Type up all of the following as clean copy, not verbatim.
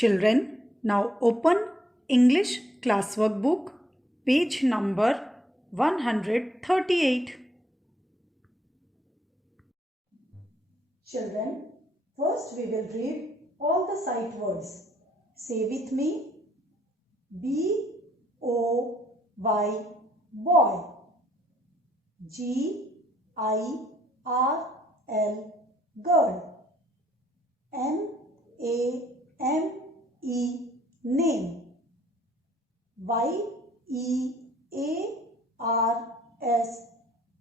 Children, now open English classwork book, page number 138. Children, first we will read all the sight words. Say with me, B-O-Y, boy. G-I-R-L, girl. N-A-M-E, name. Y-E-A-R-S,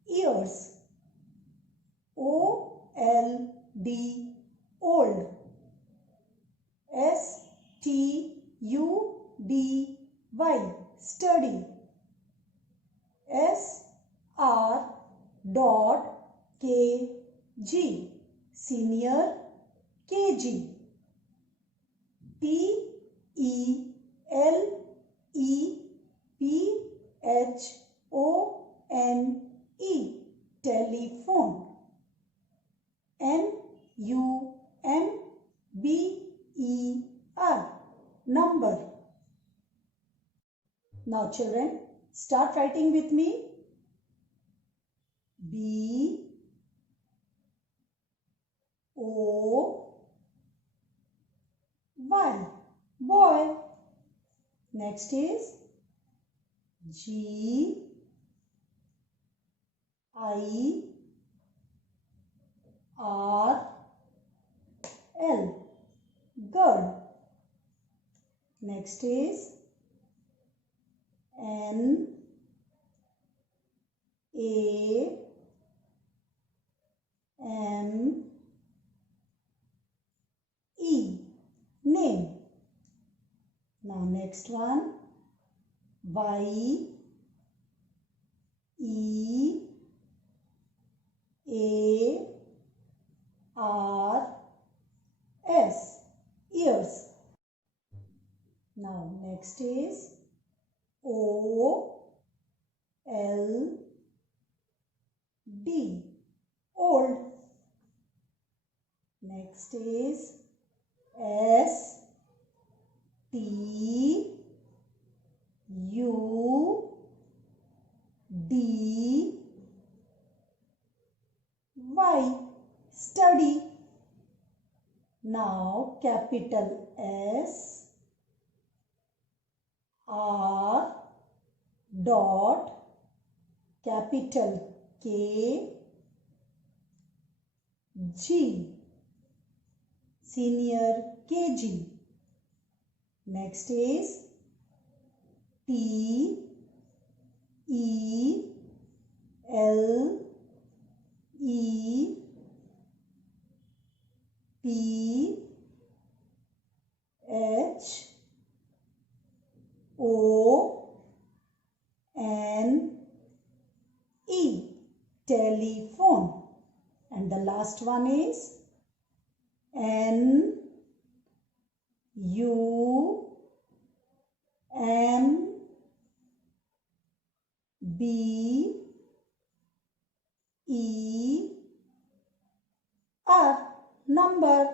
ears. O-L-D, old. S-T-U-D-Y, study. S-R.K-G, senior KG. T-E-L-E-P-H-O-N-E, telephone. N-U-M-B-E-R, number. Now children, start writing with me. B O Y, boy. Next is G I R L, girl. Next is N A M E, name. Now next one, Y E A R S, ears. Now next is O L D, old. Next is S T U D Y, study. Now capital S R dot capital K G, senior KG. Next is T E L E P H O N E, telephone. And the last one is N U M B E R, number.